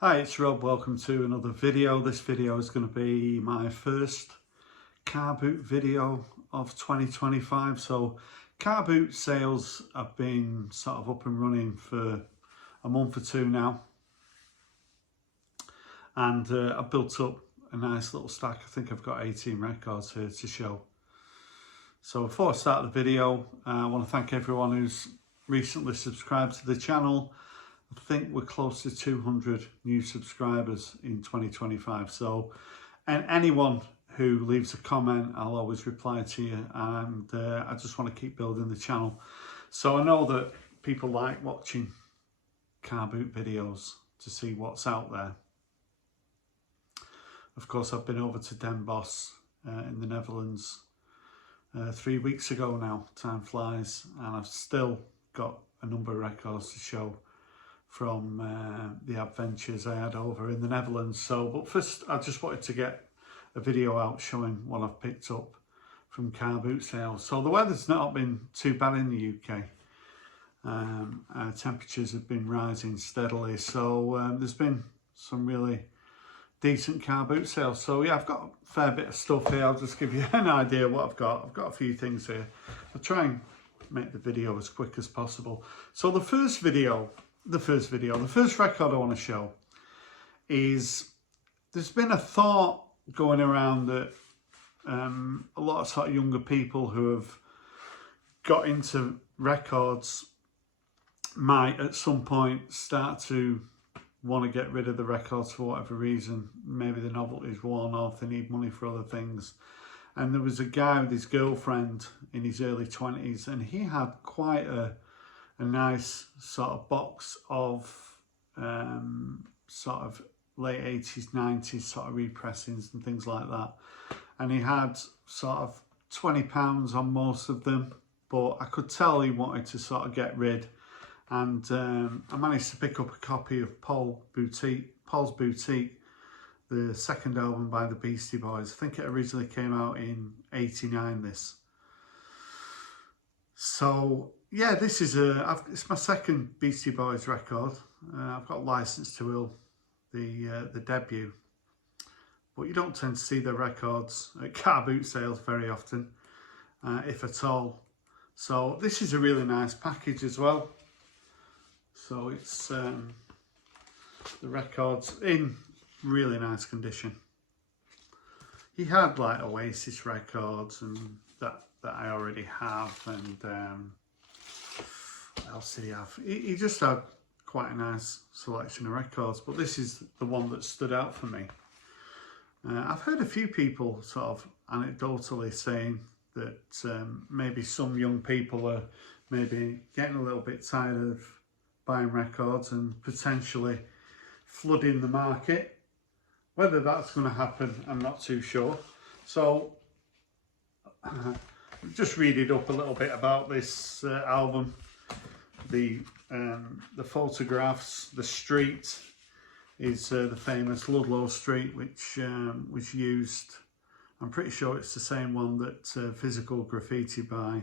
Hi, it's Rob. Welcome to another video. This video is going to be my first car boot video of 2025. So car boot sales have been sort of up and running for a month or two now. And I've built up a nice little stack. I think I've got 18 records here to show. So before I start the video, I want to thank everyone who's recently subscribed to the channel. I think we're close to 200 new subscribers in 2025. So, and anyone who leaves a comment, I'll always reply to you. And I just want to keep building the channel. So I know that people like watching car boot videos to see what's out there. Of course, I've been over to Den Bosch in the Netherlands 3 weeks ago now. Time flies, and I've still got a number of records to show from the adventures I had over in the Netherlands. So, but first I just wanted to get a video out showing what I've picked up from car boot sales. So the weather's not been too bad in the UK. Temperatures have been rising steadily, so there's been some really decent car boot sales. So yeah, I've got a fair bit of stuff here. I'll just give you an idea of what I've got. I've got a few things here. I'll try and make the video as quick as possible. So the first record I want to show is, there's been a thought going around that a lot of sort of younger people who have got into records might at some point start to want to get rid of the records for whatever reason. Maybe the novelty's worn off, they need money for other things. And there was a guy with his girlfriend in his early 20s, and he had quite a nice sort of box of sort of late 80s, 90s sort of repressings and things like that. And he had sort of £20 on most of them, but I could tell he wanted to sort of get rid. And I managed to pick up a copy of Paul's Boutique, the second album by the Beasty Boys. I think it originally came out in '89, this. So yeah, this is it's my second Beastie Boys record. I've got License to Ill, the debut, but you don't tend to see the records at car boot sales very often, if at all. So this is a really nice package as well. So it's the record's in really nice condition. He had like Oasis records and that I already have, and what else did he have? He just had quite a nice selection of records, but this is the one that stood out for me. I've heard a few people sort of anecdotally saying that maybe some young people are maybe getting a little bit tired of buying records and potentially flooding the market. Whether that's going to happen, I'm not too sure. So just read it up a little bit about this album. The photographs, the street is the famous Ludlow Street, which was used. I'm pretty sure it's the same one that Physical Graffiti by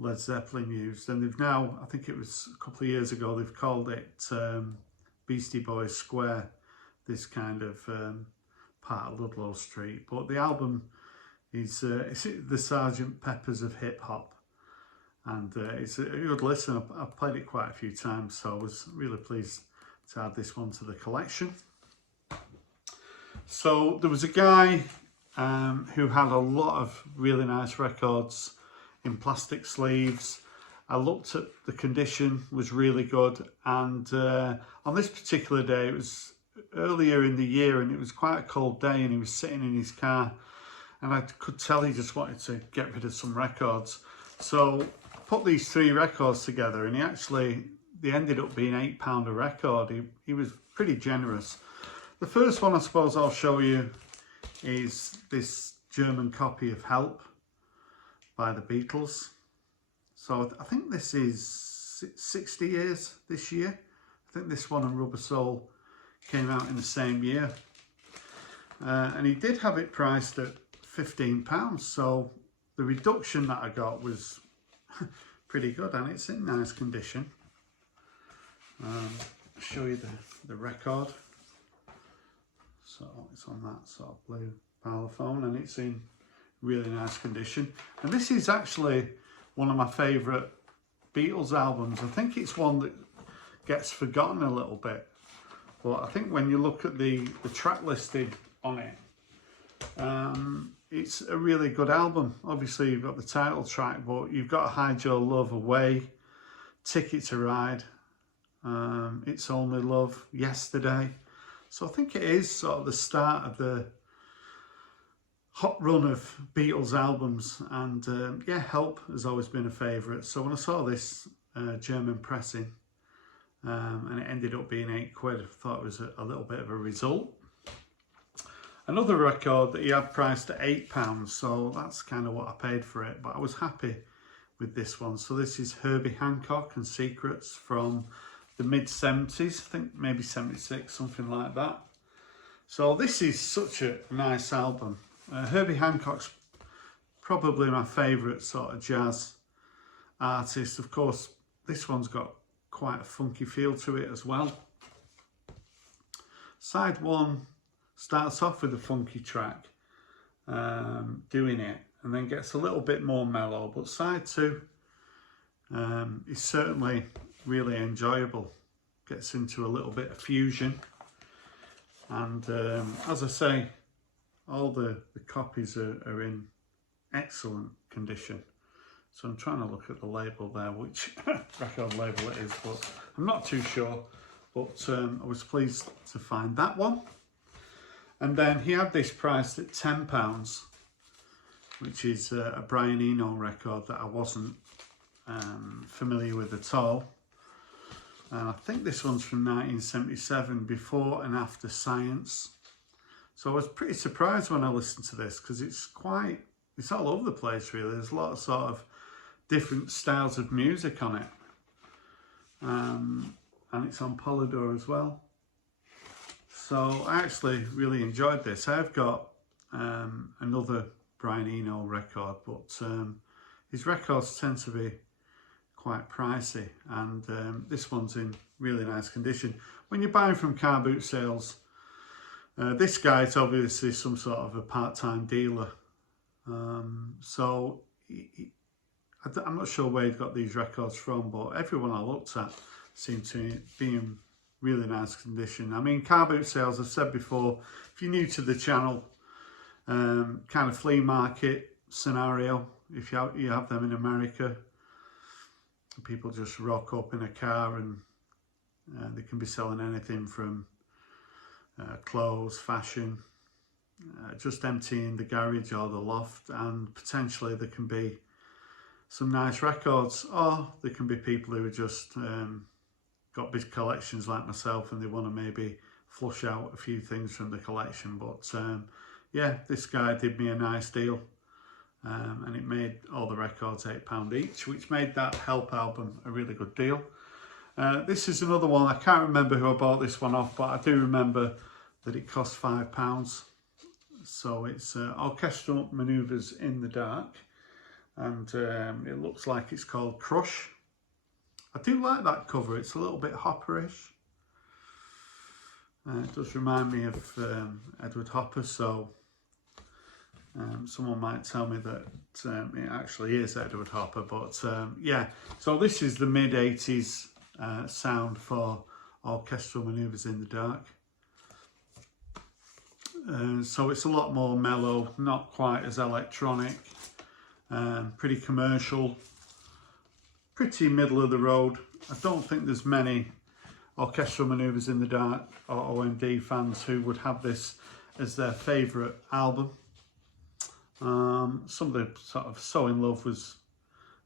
Led Zeppelin used. And they've now, I think it was a couple of years ago, they've called it Beastie Boys Square, this kind of part of Ludlow Street. But the album is it's the Sgt. Pepper's of hip hop, and it's a good listen. I've played it quite a few times, so I was really pleased to add this one to the collection. So there was a guy who had a lot of really nice records in plastic sleeves. I looked at the condition, was really good, and on this particular day, it was earlier in the year and it was quite a cold day, and he was sitting in his car, and I could tell he just wanted to get rid of some records. So I put these 3 records together, and they ended up being £8 a record. He was pretty generous. The first one I suppose I'll show you is this German copy of Help by the Beatles. So I think this is 60 years this year. I think this one and Rubber Soul came out in the same year. And he did have it priced at £15. So the reduction that I got was pretty good, and it's in nice condition. I'll show you the record. So it's on that sort of blue parlophone, and it's in really nice condition. And this is actually one of my favourite Beatles albums. I think it's one that gets forgotten a little bit, but I think when you look at the track listing on it, it's a really good album. Obviously you've got the title track, but you've got Hide Your Love Away, Ticket to Ride, It's Only Love, Yesterday. So I think it is sort of the start of the hot run of Beatles albums, and yeah, Help has always been a favourite. So when I saw this German pressing, and it ended up being £8, I thought it was a little bit of a result. Another record that he had priced at £8, so that's kind of what I paid for it, but I was happy with this one. So this is Herbie Hancock and Secrets from the mid-70s, I think maybe 76, something like that. So this is such a nice album. Herbie Hancock's probably my favourite sort of jazz artist. Of course, this one's got quite a funky feel to it as well. Side 1 starts off with a funky track, doing it, and then gets a little bit more mellow, but side 2 is certainly really enjoyable. Gets into a little bit of fusion, and as I say, all the copies are in excellent condition. So I'm trying to look at the label there, which record label it is, but I'm not too sure. But I was pleased to find that one. And then he had this priced at £10, which is a Brian Eno record that I wasn't familiar with at all. And I think this one's from 1977, Before and After Science. So I was pretty surprised when I listened to this, because it's all over the place really. There's a lot of sort of different styles of music on it. And it's on Polydor as well. So I actually really enjoyed this. I've got another Brian Eno record, but his records tend to be quite pricey, and this one's in really nice condition. When you're buying from car boot sales, this guy's obviously some sort of a part-time dealer, so I'm not sure where he got these records from, but everyone I looked at seemed to be in really nice condition. I mean, car boot sales, I've said before, if you're new to the channel, kind of flea market scenario, if you have them in America, people just rock up in a car, and they can be selling anything from clothes, fashion, just emptying the garage or the loft, and potentially there can be some nice records, or there can be people who are just got big collections like myself, and they want to maybe flush out a few things from the collection. But yeah, this guy did me a nice deal. And it made all the records £8 each, which made that Help album a really good deal. This is another one, I can't remember who I bought this one off, but I do remember that it cost £5. So it's Orchestral Manoeuvres in the Dark, and it looks like it's called Crush. I do like that cover, it's a little bit Hopperish. It does remind me of Edward Hopper, so someone might tell me that it actually is Edward Hopper, but yeah. So this is the mid-80s sound for Orchestral Manoeuvres in the Dark. So it's a lot more mellow, not quite as electronic, pretty commercial, pretty middle of the road. I don't think there's many Orchestral Manoeuvres in the Dark or OMD fans who would have this as their favourite album. Some of the sort of So In Love was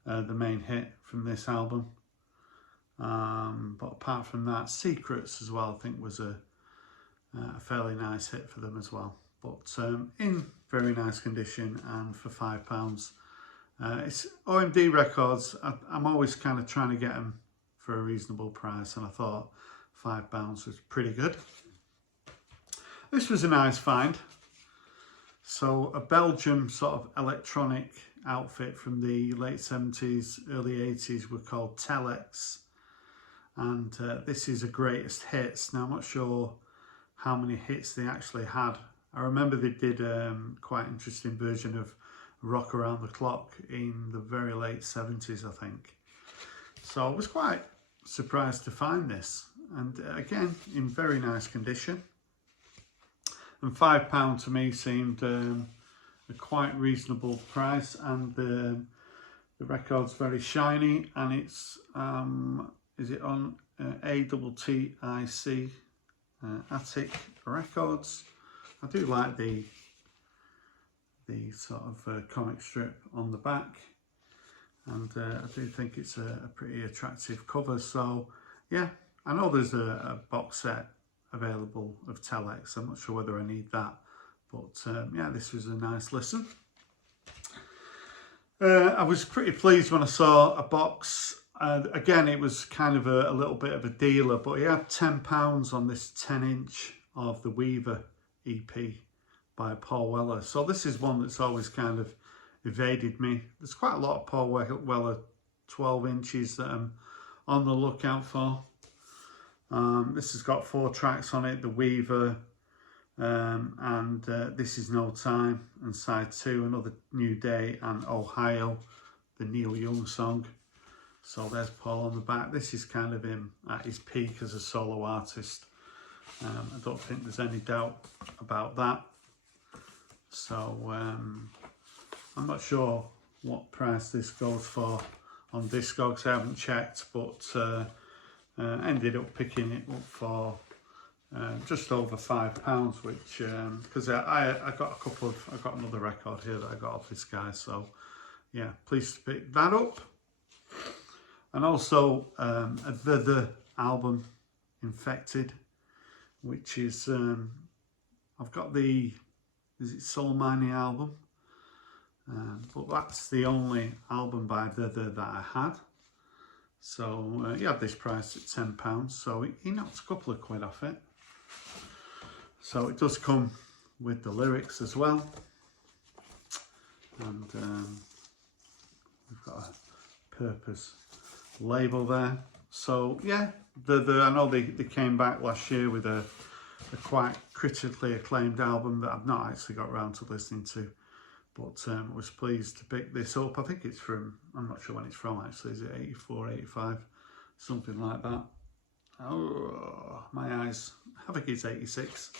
the main hit from this album, but apart from that, Secrets as well I think was a fairly nice hit for them as well, but in very nice condition, and for £5. It's OMD records, I'm always kind of trying to get them for a reasonable price, and I thought £5 was pretty good. This was a nice find. So a Belgian sort of electronic outfit from the late 70s, early 80s were called Dexs, and this is a greatest hits. Now I'm not sure how many hits they actually had. I remember they did quite an interesting version of Rock Around the Clock in the very late 70s, I think. So I was quite surprised to find this, and again in very nice condition. And £5 to me seemed a quite reasonable price, and the record's very shiny, and it's is it on ATTIC Attic Records. I do like the sort of comic strip on the back, and I do think it's a pretty attractive cover. So yeah, I know there's a box set available of Telex. I'm not sure whether I need that, but yeah, this was a nice listen. I was pretty pleased when I saw a box. Again, it was kind of a little bit of a dealer, but he had £10 on this 10-inch of the Weaver EP by Paul Weller. So this is one that's always kind of evaded me. There's quite a lot of Paul Weller 12 inches that I'm on the lookout for. This has got 4 tracks on it, the Weaver, and This Is No Time, and side 2, Another New Day, and Ohio, the Neil Young song. So there's Paul on the back. This is kind of him at his peak as a solo artist. I don't think there's any doubt about that. So I'm not sure what price this goes for on Discogs. I haven't checked, but ended up picking it up for just over £5, which because I got another record here that I got off this guy. So yeah, pleased to pick that up. And also the album Infected, which is I've got the Soul Mining album, but that's the only album by that I had. So he had this price at £10, so he knocked a couple of quid off it. So it does come with the lyrics as well, and we've got a Purpose label there. So yeah, I know they came back last year with a quite critically acclaimed album that I've not actually got around to listening to, but I was pleased to pick this up. I think it's from, I'm not sure when it's from actually, is it 84, 85, something like that. Oh, my eyes, I think it's 86.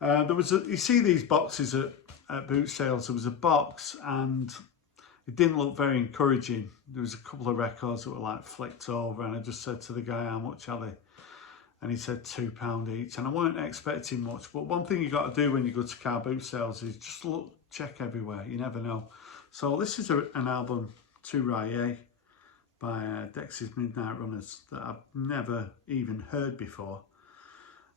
There was you see these boxes at boot sales. There was a box and it didn't look very encouraging. There was a couple of records that were like flicked over, and I just said to the guy, how much are they? And he said £2 each, and I weren't expecting much. But one thing you got to do when you go to car boot sales is just look, check everywhere. You never know. So this is an album, Tu Raye, by Dex's Midnight Runners, that I've never even heard before.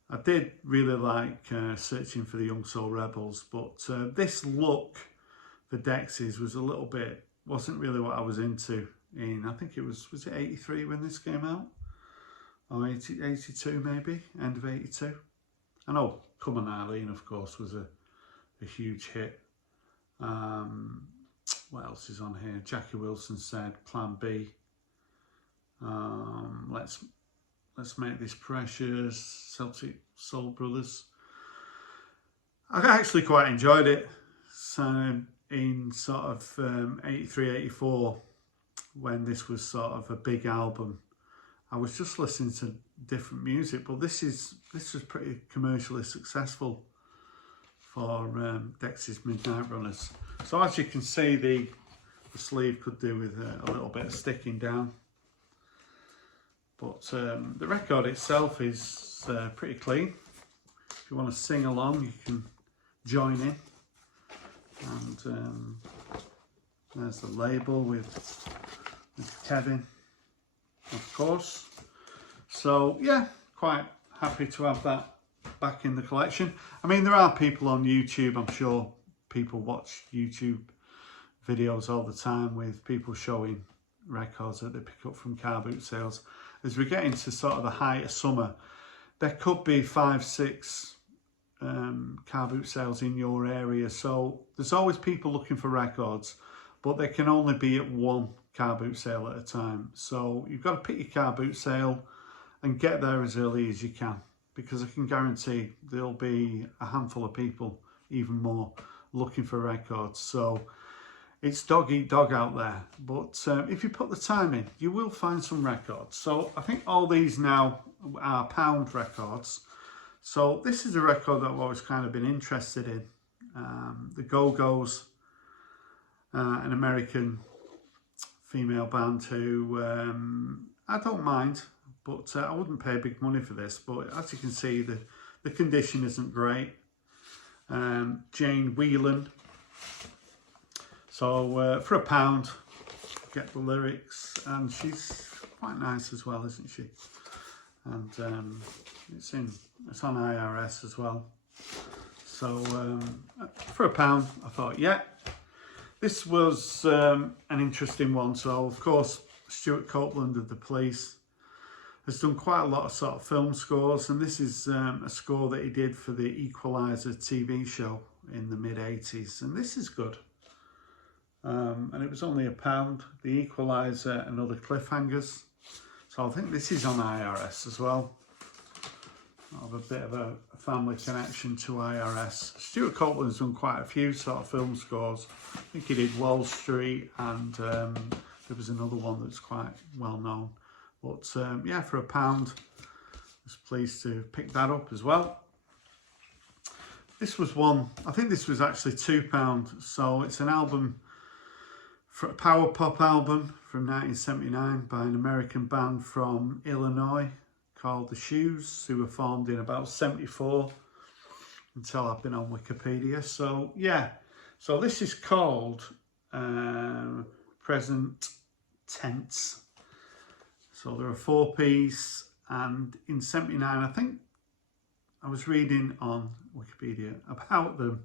I did really like Searching for the Young Soul Rebels, but this look for Dexys was a little bit, wasn't really what I was into in, I think it was it 83 when this came out? Or 82 maybe, end of 82. I know Come On Eileen, of course, was a huge hit. What else is on here? Jackie Wilson Said, Plan B. Let's Make This Precious, Celtic Soul Brothers. I actually quite enjoyed it. So in sort of 83, 84, when this was sort of a big album, I was just listening to different music, but this was pretty commercially successful for Dex's Midnight Runners. So as you can see, the sleeve could do with a little bit of sticking down. But the record itself is pretty clean. If you want to sing along, you can join in. And there's the label with Kevin, of course. So yeah, quite happy to have that back in the collection. I mean, there are people on YouTube, I'm sure people watch YouTube videos all the time with people showing records that they pick up from car boot sales. As we get into sort of the height of summer, there could be 5, 6 car boot sales in your area. So there's always people looking for records, but they can only be at one car boot sale at a time. So you've got to pick your car boot sale and get there as early as you can, because I can guarantee there'll be a handful of people, even more, looking for records. So it's dog eat dog out there, but if you put the time in, you will find some records. So I think all these now are pound records. So this is a record that I've always kind of been interested in. The Go-Go's, an American female band who I don't mind, but I wouldn't pay big money for this. But as you can see, the condition isn't great. Jane Whelan. So for £1, get the lyrics, and she's quite nice as well, isn't she? And it's on IRS as well. So for £1, I thought, yeah, this was an interesting one. So of course, Stuart Copeland of The Police has done quite a lot of sort of film scores, and this is a score that he did for the Equalizer TV show in the mid-80s, and this is good. And it was only £1. The Equalizer and Other Cliffhangers. So I think this is on IRS as well. I have a bit of a family connection to IRS. Stuart Copeland's done quite a few sort of film scores. I think he did Wall Street, and there was another one that's quite well known. But yeah, for £1, I was pleased to pick that up as well. This was one, I think this was actually £2. So it's an album, for a power pop album from 1979 by an American band from Illinois called The Shoes, who were formed in about 74 until I've been on Wikipedia. So yeah, so this is called Present Tense. So they're a 4-piece, and in 79, I think I was reading on Wikipedia about them.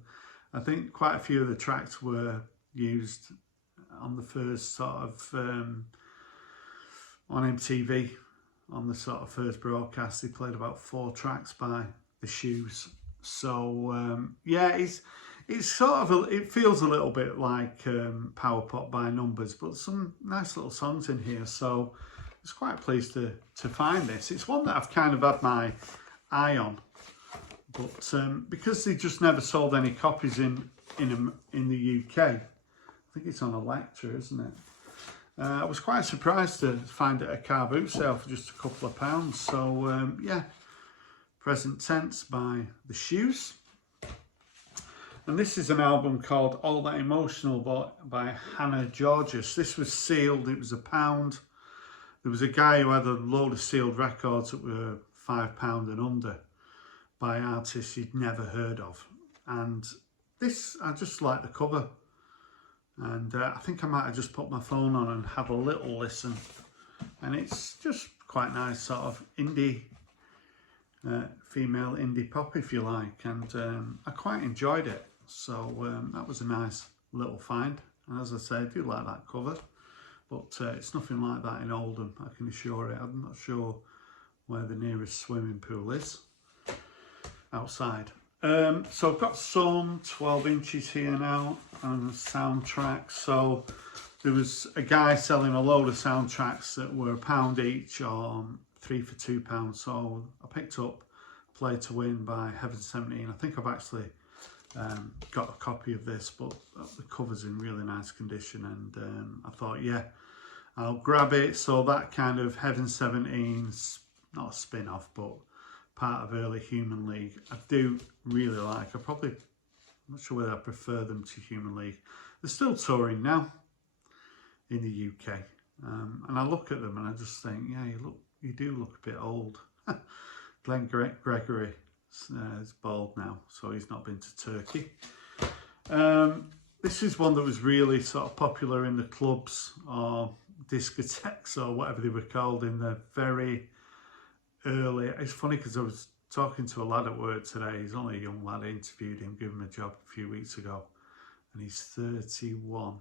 I think quite a few of the tracks were used on the first sort of on MTV, on the sort of first broadcast. They played about 4 tracks by The Shoes. So yeah, it's sort of it feels a little bit like power pop by numbers, but some nice little songs in here. So I was quite pleased to find this. It's one that I've kind of had my eye on, but because they just never sold any copies in the UK. I think it's on Elektra, isn't it? I was quite surprised to find it at a car boot sale for just a couple of pounds. So yeah, Present Tense by The Shoes. And this is an album called All That Emotional by Hannah Georges. This was sealed, it was £1. There was a guy who had a load of sealed records that were £5 and under by artists you'd never heard of. And this, I just like the cover. And I think I might have just put my phone on and have a little listen. And it's just quite nice, sort of indie, female indie pop, if you like. And I quite enjoyed it. So that was a nice little find. And as I say, I do like that cover. But it's nothing like that in Oldham, I can assure it. I'm not sure where the nearest swimming pool is outside. So I've got some 12 inches here now and soundtracks. So there was a guy selling a load of soundtracks that were £1 each, or 3 for £2. So I picked up Play to Win by Heaven 17. I think I've actually got a copy of this, but the cover's in really nice condition, and I thought, yeah, I'll grab it. So that kind of Heaven 17's not a spin-off, but part of early Human League, I do really like. I'm not sure whether I prefer them to Human League. They're still touring now in the UK, and I look at them and I just think, yeah, you do look a bit old. Glenn Gregory is bald now, so he's not been to Turkey. This is one that was really sort of popular in the clubs or discotheques or whatever they were called in the very early. It's funny because I was talking to a lad at work today. He's only a young lad. I interviewed him, gave him a job a few weeks ago, and he's 31.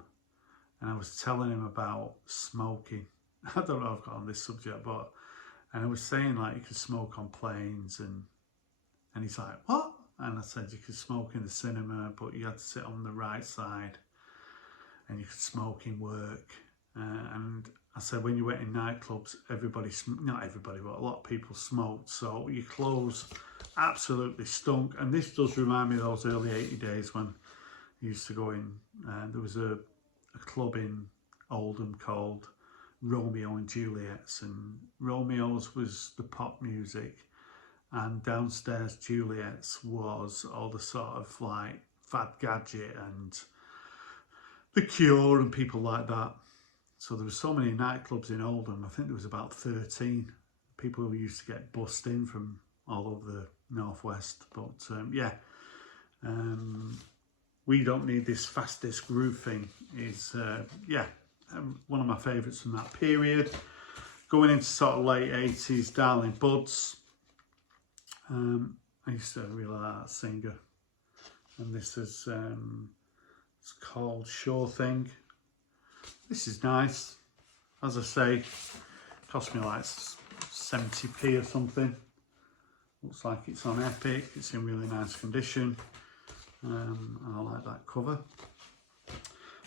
And I was telling him about smoking. I don't know if I've got on this subject, but and I was saying like you could smoke on planes, and he's like, what? And I said you could smoke in the cinema, but you had to sit on the right side, and you could smoke in work. And I said when you went in nightclubs, not everybody, but a lot of people smoked, so your clothes absolutely stunk. And this does remind me of those early 80 days when I used to go in. There was a club in Oldham called Romeo and Juliet's, and Romeo's was the pop music, and downstairs Juliet's was all the sort of like Fad Gadget and The Cure and people like that. So there were so many nightclubs in Oldham. I think there was about 13 people who used to get bussed in from all over the northwest. But We Don't Need This Fastest Groove thing is one of my favourites from that period. Going into sort of late 80s, Darling Buds. I used to really like that singer, and this is it's called Sure Thing. This is nice. As I say, cost me like 70p or something. Looks like it's on Epic. It's in really nice condition. I like that cover.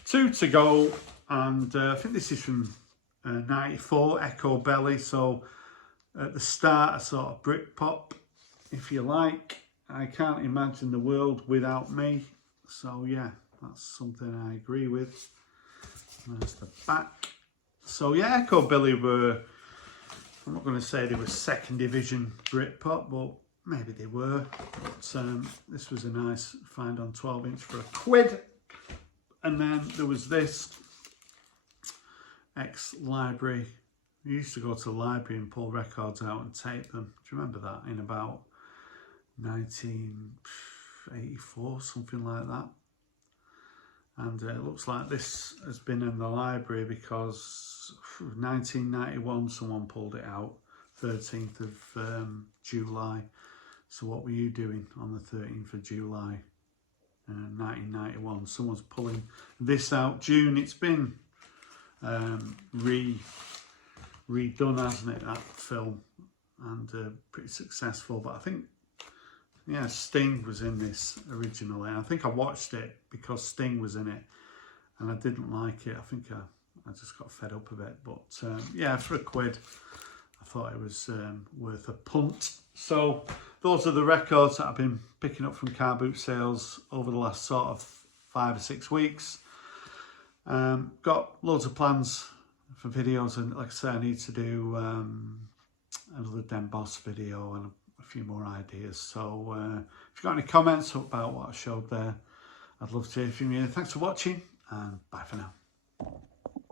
2 to go, and I think this is from 94, Echo Belly. So at the start, a sort of Britpop, if you like. I can't imagine the world without me. So yeah, that's something I agree with. There's the back. So yeah, Echo Billy were, I'm not going to say they were second division Britpop, but maybe they were. But this was a nice find on 12-inch for £1. And then there was this ex-library. We used to go to the library and pull records out and tape them. Do you remember that? In about 1984, something like that. And it looks like this has been in the library because 1991 someone pulled it out, 13th of July. So what were you doing on the 13th of July 1991? Someone's pulling this out. June, it's been redone, hasn't it, that film, and pretty successful. But I think, yeah, Sting was in this originally. I think I watched it because Sting was in it, and I didn't like it. I think I just got fed up a bit. But yeah, for £1, I thought it was worth a punt. So those are the records that I've been picking up from car boot sales over the last sort of 5 or 6 weeks. Got loads of plans for videos, and like I say, I need to do another Den Boss video and a few more ideas. So if you've got any comments about what I showed there, I'd love to hear from you. Thanks for watching, and bye for now.